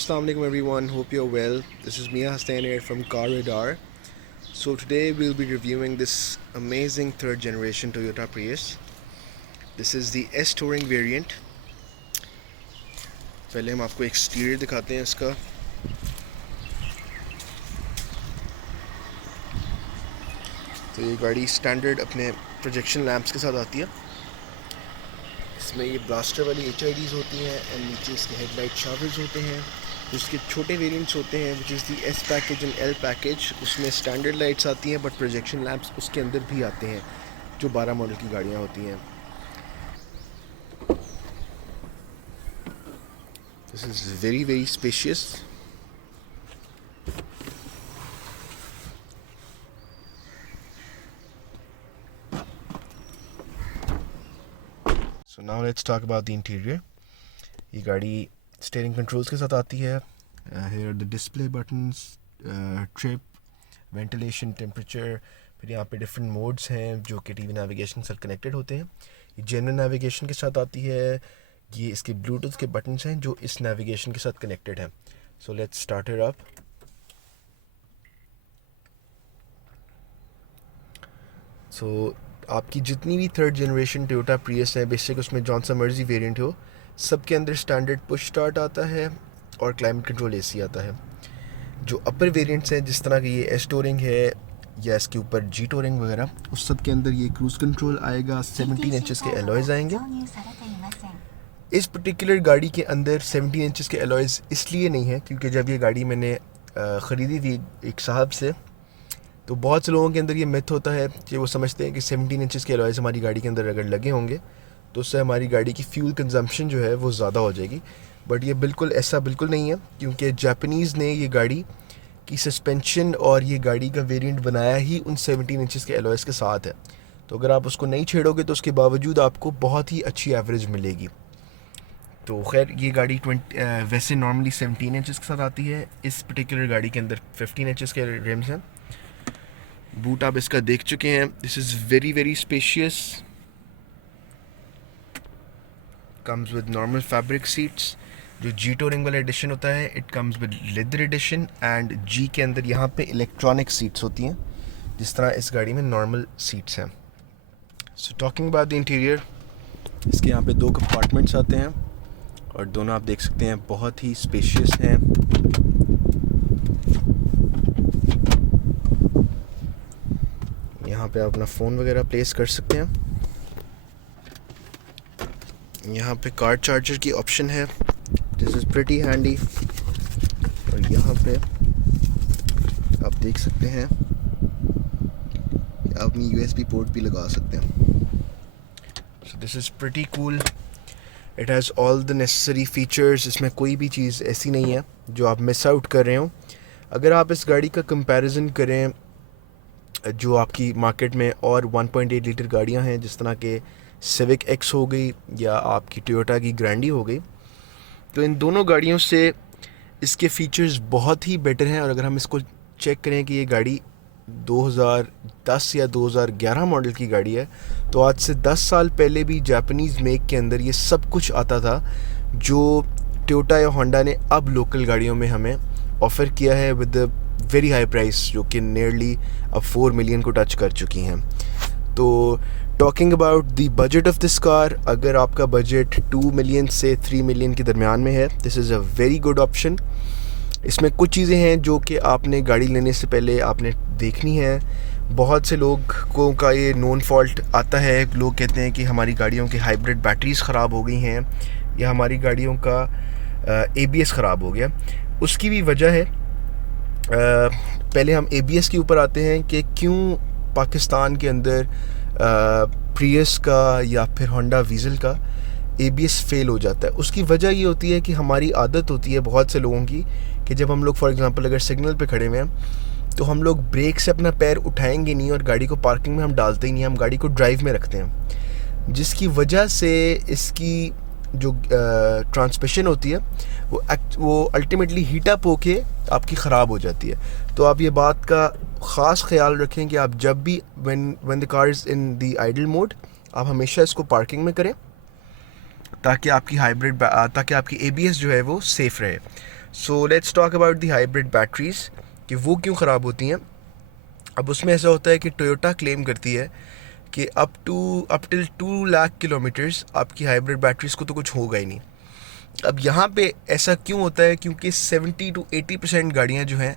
Assalamu alaikum everyone, hope you're well. This is Mia Hassan here from Car Radar. So today we'll be reviewing this amazing third generation Toyota Prius. This is the S Touring variant. पहले हम आपको exterior दिखाते हैं इसका. तो ये गाड़ी standard अपने प्रोजेक्शन लैंप्स के साथ आती है. इसमें ये ब्लास्टर वाली HIDs होती हैं एंड नीचे इसके हेडलाइट शावर्स होते हैं. उसके छोटे वेरिएंट्स होते हैं which is the S package and L package. उसमें स्टैंडर्ड लाइट्स आती हैं बट प्रोजेक्शन लैंप्स उसके अंदर भी आते हैं जो 12 मॉडल की गाड़ियाँ होती हैं. This is very very spacious. So now let's talk about the interior. ये गाड़ी स्टीयरिंग कंट्रोल्स के साथ आती है. Here are the display buttons, trip, ventilation, temperature. फिर यहाँ पे डिफरेंट मोड्स हैं जो कि टीवी नेविगेशन के साथ कनेक्टेड होते हैं. ये जनरल नेविगेशन के साथ आती है. ये इसके ब्लूटूथ के बटन्स हैं जो इस नेविगेशन के साथ कनेक्टेड हैं. So let's start it up. So आपकी जितनी भी थर्ड जनरेशन टोयोटा प्रियस है, बेसिक उसमें जौन सा मर्जी वेरिएंट हो, सबके अंदर स्टैंडर्ड पुश स्टार्ट आता है और क्लाइमेट कंट्रोल AC आता है. जो अपर वेरिएंट्स हैं जिस तरह की ये S टोरिंग है या इसके ऊपर G टोरिंग वगैरह, उस सब के अंदर ये क्रूज़ कंट्रोल आएगा. 17 इंचेस के एलॉयज़ आएंगे. इस पर्टिकुलर गाड़ी के अंदर 17 इंचेस के एलॉयज़ इसलिए नहीं है क्योंकि जब ये गाड़ी मैंने ख़रीदी थी एक साहब से, तो बहुत से लोगों के अंदर ये मिथ होता है कि वो समझते हैं कि 17 इंचेस के एलॉयज़ हमारी गाड़ी के अंदर अगर लगे होंगे तो उससे हमारी गाड़ी की फ्यूल कंजम्पशन जो है वो ज़्यादा हो जाएगी. बट ये बिल्कुल ऐसा बिल्कुल नहीं है क्योंकि जापानीज़ ने ये गाड़ी की सस्पेंशन और ये गाड़ी का वेरिएंट बनाया ही उन 17 इंचेस के एलॉयज़ के साथ है. तो अगर आप उसको नहीं छेड़ोगे तो उसके बावजूद आपको बहुत ही अच्छी एवरेज मिलेगी. तो खैर ये गाड़ी वैसे नॉर्मली 17 इंचेस के साथ आती है. इस पर्टिकुलर गाड़ी के अंदर 15 इंचेस के रिम्स हैं. बूट आप इसका देख चुके हैं. This is very very spacious. Comes with normal fabric seats. जो G टोरिंग वाला एडिशन होता है it comes with leather edition and G के अंदर यहाँ पे इलेक्ट्रॉनिक सीट्स होती हैं जिस तरह इस गाड़ी में नॉर्मल सीट्स हैं. So talking about the interior, इसके यहाँ पे 2 कंपार्टमेंट्स आते हैं और दोनों आप देख सकते हैं बहुत ही स्पेशियस हैं. यहाँ पे आप अपना फ़ोन वगैरह प्लेस कर सकते हैं. यहाँ पे कार चार्जर की ऑप्शन है. This is pretty handy. और यहाँ पे आप देख सकते हैं कि आप अपनी USB पोर्ट भी लगा सकते हैं. So this is pretty cool. It has all the necessary features. इसमें कोई भी चीज़ ऐसी नहीं है जो आप मिस आउट कर रहे हो. अगर आप इस गाड़ी का कंपैरिजन करें जो आपकी मार्केट में और 1.8 लीटर गाड़ियां हैं जिस तरह के सिविक एक्स हो गई या आपकी टोयोटा की ग्रैंडी हो गई, तो इन दोनों गाड़ियों से इसके फ़ीचर्स बहुत ही बेटर हैं. और अगर हम इसको चेक करें कि ये गाड़ी 2010 या 2011 मॉडल की गाड़ी है, तो आज से 10 साल पहले भी जापानीज़ मेक के अंदर ये सब कुछ आता था जो टोयोटा या होंडा ने अब लोकल गाड़ियों में हमें ऑफ़र किया है विद वेरी हाई प्राइस जो कि नियरली अब 4 मिलियन को टच कर चुकी हैं. तो talking about the budget of this car, अगर आपका बजट 2 मिलियन से 3 मिलियन के दरमियान में है, this is a very good option. इसमें कुछ चीज़ें हैं जो कि आपने गाड़ी लेने से पहले आपने देखनी है. बहुत से लोगों का ये नोन फॉल्ट आता है. लोग कहते हैं कि हमारी गाड़ियों की हाइब्रिड बैटरीज़ ख़राब हो गई हैं या हमारी गाड़ियों का ABS ख़राब हो गया. उसकी भी वजह है. पहले हम ABS के ऊपर आते हैं कि क्यों पाकिस्तान के अंदर प्रियस का या फिर होंडा वीज़ल का ABS फेल हो जाता है. उसकी वजह ये होती है कि हमारी आदत होती है बहुत से लोगों की कि जब हम लोग फॉर एग्ज़ाम्पल अगर सिग्नल पे खड़े हुए हैं तो हम लोग ब्रेक से अपना पैर उठाएंगे नहीं और गाड़ी को पार्किंग में हम डालते ही नहीं, हम गाड़ी को ड्राइव में रखते हैं, जिसकी वजह से इसकी जो ट्रांसमिशन होती है वो अल्टीमेटली हीट अप होके आपकी ख़राब हो जाती है. तो आप ये बात का ख़ास ख्याल रखें कि आप जब भी when the car is in the idle mode, आप हमेशा इसको पार्किंग में करें ताकि आपकी ABS जो है वो सेफ़ रहे. So let's talk about the hybrid batteries कि वो क्यों ख़राब होती हैं। अब उसमें ऐसा होता है कि टोयोटा क्लेम करती है कि अप टिल 2 लाख किलोमीटर्स आपकी हाइब्रिड बैटरीज़ को तो कुछ होगा ही नहीं। अब यहाँ पे ऐसा क्यों होता है? क्योंकि 70 to 80% गाड़ियाँ जो हैं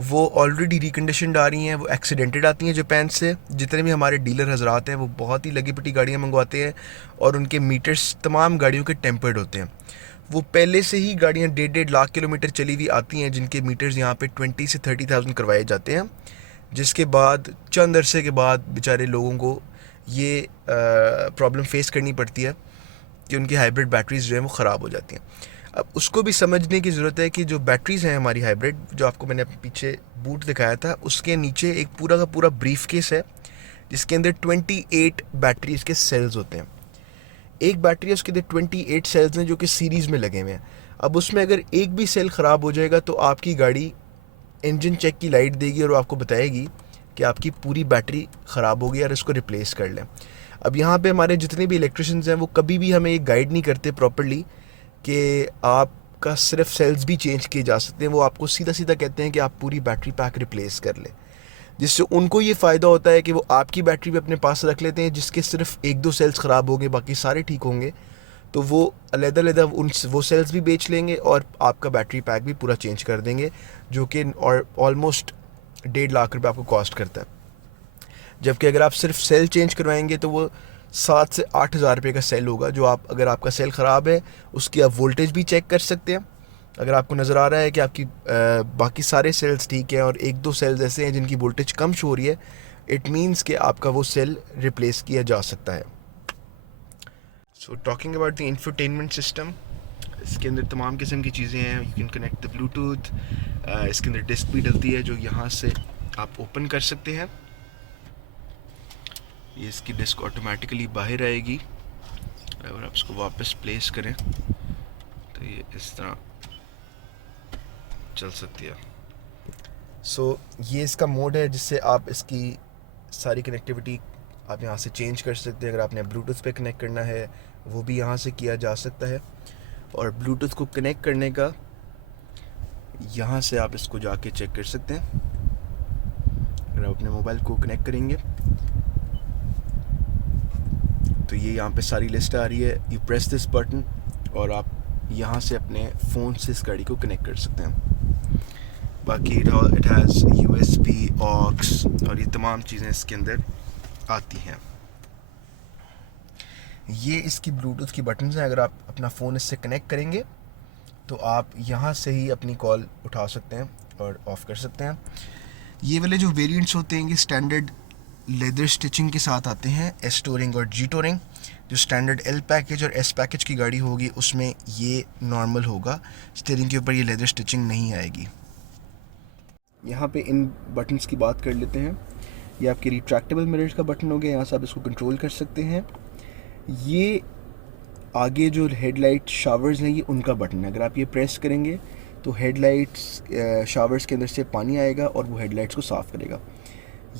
वो ऑलरेडी रिकंडीशनड आ रही हैं, वो एक्सीडेंटेड आती हैं जापान से। जितने भी हमारे डीलर हजरात हैं वो बहुत ही लगी पिटी गाड़ियाँ मंगवाते हैं और उनके मीटर्स तमाम गाड़ियों के टेम्पर्ड होते हैं। वो पहले से ही गाड़ियाँ 1.5 लाख किलोमीटर चली हुई आती हैं जिनके मीटर्स यहाँ पे 20 से 30,000 करवाए जाते हैं, जिसके बाद चंद अरसे के बाद बेचारे लोगों को ये प्रॉब्लम फेस करनी पड़ती है कि उनकी हाइब्रिड बैटरीज़ जो हैं वो ख़राब हो जाती हैं। अब उसको भी समझने की ज़रूरत है कि जो बैटरीज़ हैं हमारी हाइब्रिड, जो आपको मैंने पीछे बूट दिखाया था, उसके नीचे एक पूरा का पूरा ब्रीफ केस है जिसके अंदर 28 बैटरीज़ के सेल्स होते हैं। एक बैटरी है उसके अंदर 28 सेल्स हैं जो कि सीरीज़ में लगे हुए हैं। अब उसमें अगर एक भी सेल ख़राब हो जाएगा तो आपकी गाड़ी इंजन चेक की लाइट देगी और वो आपको बताएगी कि आपकी पूरी बैटरी ख़राब हो गई और इसको रिप्लेस कर लें। अब यहाँ पे हमारे जितने भी इलेक्ट्रिशियंस हैं वो कभी भी हमें ये गाइड नहीं करते प्रॉपर्ली कि आपका सिर्फ सेल्स भी चेंज किए जा सकते हैं। वो आपको सीधा सीधा कहते हैं कि आप पूरी बैटरी पैक रिप्लेस कर लें, जिससे उनको ये फ़ायदा होता है कि वो आपकी बैटरी भी अपने पास रख लेते हैं जिसके सिर्फ 1-2 सेल्स ख़राब होंगे, बाकी सारे ठीक होंगे। तो वो अलग-अलग वो सेल्स भी बेच लेंगे और आपका बैटरी पैक भी पूरा चेंज कर देंगे, जो कि और ऑलमोस्ट 1.5 लाख रुपये आपको कॉस्ट करता है। जबकि अगर आप सिर्फ सेल चेंज करवाएंगे तो वो 7 से 8 हज़ार रुपये का सेल होगा, जो आप अगर आपका सेल ख़राब है उसकी आप वोल्टेज भी चेक कर सकते हैं। अगर आपको नज़र आ रहा है कि आपकी बाकी सारे सेल्स ठीक हैं और 1-2 सेल्स ऐसे हैं जिनकी वोल्टेज कम शो हो रही है, इट मीन्स कि आपका वो सेल रिप्लेस किया जा सकता है। So talking about the infotainment system, इसके अंदर तमाम किस्म की चीज़ें हैं। You can connect the Bluetooth, इसके अंदर डिस्क भी डलती है जो यहाँ से आप ओपन कर सकते हैं। ये इसकी डिस्क ऑटोमेटिकली बाहर आएगी और आप इसको वापस प्लेस करें तो ये इस तरह चल सकती है। सो ये इसका मोड है जिससे आप इसकी सारी कनेक्टिविटी आप यहाँ से चेंज कर सकते हैं। अगर आपने ब्लूटूथ पे कनेक्ट करना है वो भी यहाँ से किया जा सकता है, और ब्लूटूथ को कनेक्ट करने का यहाँ से आप इसको जाके चेक कर सकते हैं। अगर आप अपने मोबाइल को कनेक्ट करेंगे तो ये यहाँ पे सारी लिस्ट आ रही है। यू प्रेस दिस बटन और आप यहाँ से अपने फ़ोन से इस गाड़ी को कनेक्ट कर सकते हैं। बाकी इट हैज़ USB, ऑक्स और ये तमाम चीज़ें इसके अंदर आती हैं। ये इसकी ब्लूटूथ की बटन्स हैं। अगर आप अपना फ़ोन इससे कनेक्ट करेंगे तो आप यहाँ से ही अपनी कॉल उठा सकते हैं और ऑफ़ कर सकते हैं। ये वाले जो वेरिएंट्स होते हैं ये स्टैंडर्ड लेदर स्टिचिंग के साथ आते हैं, एस टोरिंग और जी टोरिंग। जो स्टैंडर्ड एल पैकेज और एस पैकेज की गाड़ी होगी उसमें ये नॉर्मल होगा, स्टीयरिंग के ऊपर ये लेदर स्टिचिंग नहीं आएगी। यहाँ पे इन बटन्स की बात कर लेते हैं। ये आपके रिट्रैक्टेबल मिरर्स का बटन हो गया, यहाँ से आप इसको कंट्रोल कर सकते हैं। ये आगे जो हेडलाइट शावर्स हैं ये उनका बटन है। अगर आप ये प्रेस करेंगे तो हेडलाइट्स शावर्स के अंदर से पानी आएगा और वो हेडलाइट्स को साफ़ करेगा।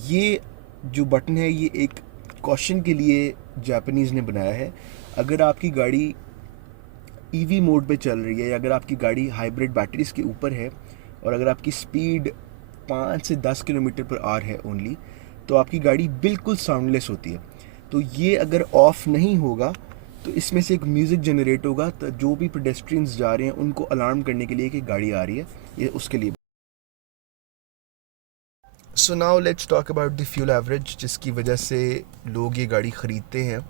ये जो बटन है ये एक कॉशन के लिए जापानीज़ ने बनाया है। अगर आपकी गाड़ी ईवी मोड पे चल रही है या अगर आपकी गाड़ी हाइब्रिड बैटरीज़ के ऊपर है और अगर आपकी स्पीड 5 से 10 किलोमीटर पर आवर है ओनली, तो आपकी गाड़ी बिल्कुल साउंडलेस होती है। तो ये अगर ऑफ़ नहीं होगा तो इसमें से एक म्यूज़िक जनरेट होगा, तो जो भी पेडेस्ट्रियंस जा रहे हैं उनको अलार्म करने के लिए कि गाड़ी आ रही है, ये उसके लिए। So now let's talk about the fuel average, जिसकी वजह से लोग ये गाड़ी ख़रीदते हैं।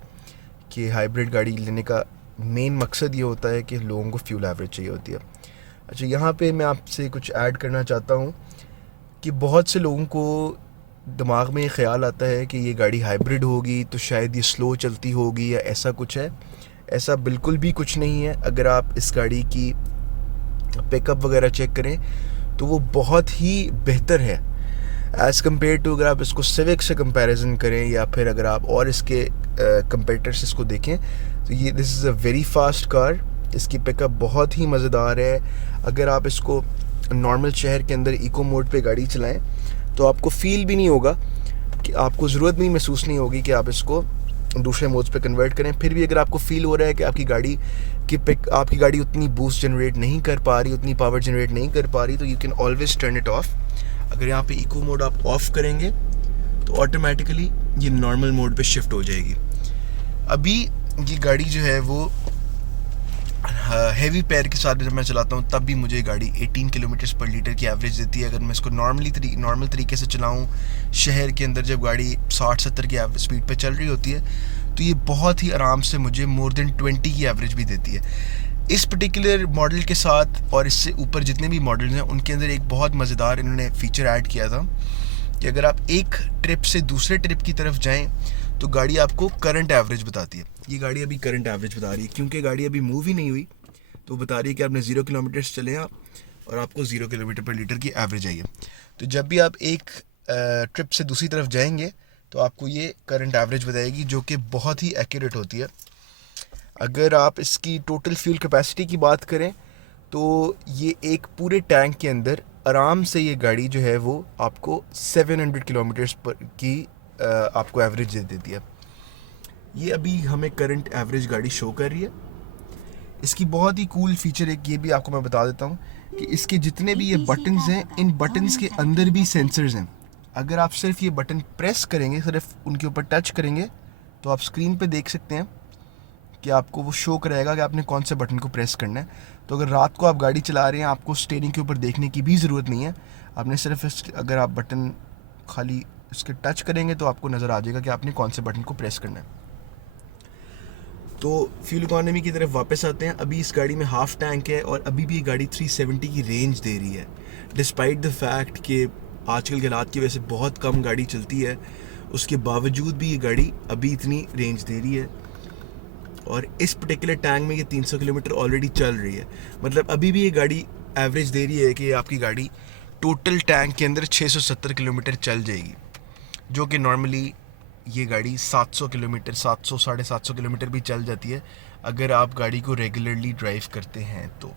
कि हाइब्रिड गाड़ी लेने का मेन मकसद ये होता है कि लोगों को फ्यूल एवरेज चाहिए होती है। अच्छा, यहाँ पे मैं आपसे कुछ ऐड करना चाहता हूँ कि बहुत से लोगों को दिमाग में ये ख़्याल आता है कि ये गाड़ी हाइब्रिड होगी तो शायद ये स्लो चलती होगी या ऐसा कुछ है। ऐसा बिल्कुल भी कुछ नहीं है। अगर आप इस गाड़ी की पिकअप वगैरह चेक करें तो वो बहुत ही बेहतर है एज़ कम्पेयर टू अगर आप इसको सिविक से कंपैरिजन करें या फिर अगर आप और इसके कंपेटिटर्स इसको देखें तो ये this is a very fast car. इसकी पिकअप बहुत ही मज़ेदार है। अगर आप इसको नॉर्मल शहर के अंदर इको मोड पे गाड़ी चलाएं तो आपको फ़ील भी नहीं होगा कि आपको ज़रूरत नहीं महसूस नहीं होगी कि आप इसको दूसरे मोड्स पे कन्वर्ट करें। फिर भी अगर आपको फील हो रहा है कि आपकी गाड़ी उतनी बूस्ट जनरेट नहीं कर पा रही, उतनी पावर जनरेट नहीं कर पा रही, तो you can always turn it of. अगर यहाँ पे इको मोड आप ऑफ करेंगे तो ऑटोमेटिकली ये नॉर्मल मोड पे शिफ्ट हो जाएगी। अभी ये गाड़ी जो है वो हैवी पैर के साथ जब मैं चलाता हूँ तब भी मुझे गाड़ी 18 किलोमीटर पर लीटर की एवरेज देती है। अगर मैं इसको नॉर्मल तरीके से चलाऊँ शहर के अंदर, जब गाड़ी 60-70 की स्पीड पे चल रही होती है, तो ये बहुत ही आराम से मुझे मोर देन 20 की एवरेज भी देती है। इस पर्टिकुलर मॉडल के साथ और इससे ऊपर जितने भी मॉडल्स हैं उनके अंदर एक बहुत मज़ेदार इन्होंने फ़ीचर ऐड किया था कि अगर आप एक ट्रिप से दूसरे ट्रिप की तरफ जाएं तो गाड़ी आपको करंट एवरेज बताती है। ये गाड़ी अभी करंट एवरेज बता रही है, क्योंकि गाड़ी अभी मूव ही नहीं हुई, तो बता रही है कि आपने 0 किलोमीटर चले आप और आपको 0 किलोमीटर पर लीटर की एवरेज आई है। तो जब भी आप एक ट्रिप से दूसरी तरफ जाएंगे तो आपको ये करंट एवरेज बताएगी, जो कि बहुत ही एक्यूरेट होती है। अगर आप इसकी टोटल फ्यूल कैपेसिटी की बात करें तो ये एक पूरे टैंक के अंदर आराम से ये गाड़ी जो है वो आपको 700 किलोमीटर्स पर की आपको एवरेज दे देती है। ये अभी हमें करंट एवरेज गाड़ी शो कर रही है। इसकी बहुत ही कूल फीचर एक ये भी आपको मैं बता देता हूँ कि इसके जितने भी ये बटन्स हैं, इन बटन्स के अंदर भी सेंसर्स हैं। अगर आप सिर्फ ये बटन प्रेस करेंगे, सिर्फ उनके ऊपर टच करेंगे, तो आप स्क्रीन पे देख सकते हैं कि आपको वो शो कराएगा कि आपने कौन से बटन को प्रेस करना है। तो अगर रात को आप गाड़ी चला रहे हैं, आपको स्टीयरिंग के ऊपर देखने की भी ज़रूरत नहीं है, आपने सिर्फ अगर आप बटन खाली इसके टच करेंगे तो आपको नज़र आ जाएगा कि आपने कौन से बटन को प्रेस करना है। तो फ्यूल इकॉनमी की तरफ वापस आते हैं। अभी इस गाड़ी में हाफ टैंक है और अभी भी ये गाड़ी 370 की रेंज दे रही है, डिस्पाइट द फैक्ट कि आजकल के हालात की वजह से बहुत कम गाड़ी चलती है, उसके बावजूद भी ये गाड़ी अभी इतनी रेंज दे रही है। और इस पर्टिकुलर टैंक में ये 300 किलोमीटर ऑलरेडी चल रही है। मतलब अभी भी ये गाड़ी एवरेज दे रही है कि आपकी गाड़ी टोटल टैंक के अंदर 670 किलोमीटर चल जाएगी, जो कि नॉर्मली ये गाड़ी 700 किलोमीटर 700 750 किलोमीटर भी चल जाती है अगर आप गाड़ी को रेगुलरली ड्राइव करते हैं तो।